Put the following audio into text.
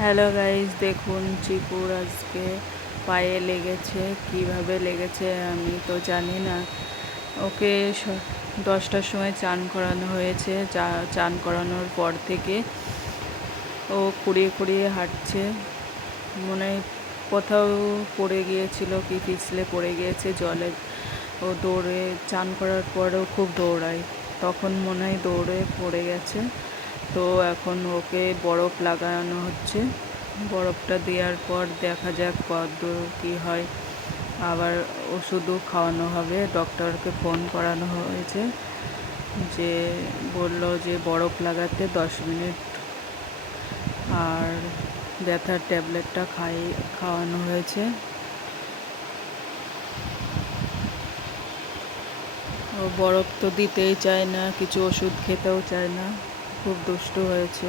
Hello guys, দেখুন চিকুর আজকে পায়ে লেগেছে। কিভাবে লেগেছে আমি তো জানি না। ওকে 10টার সময় চান করানো হয়েছে। চান করানোর পর থেকে ও কুড়িয়ে কুড়িয়ে হাঁটছে। মনে হয় কোথাও পড়ে গিয়েছিল, কি পিছলে পড়ে গিয়েছে জলে। ও দৌড়ে চান করার পরেও খুব দৌড়ায়, তখন মনে হয় দৌড়ে পড়ে গেছে। তো এখন ওকে বরফ লাগানো হচ্ছে। বরফটা দেওয়ার পর দেখা যাক কতদূর কী হয়। আবার ওষুধও খাওয়ানো হবে। ডক্টরকে ফোন করানো হয়েছে, যে বললো যে বরফ লাগাতে 10 মিনিট, আর ব্যথার ট্যাবলেটটা খাওয়ানো হয়েছে। ও বরফ তো দিতেই চায় না, কিছু ওষুধ খেতেও চায় না, খুব দুষ্টু হয়েছে।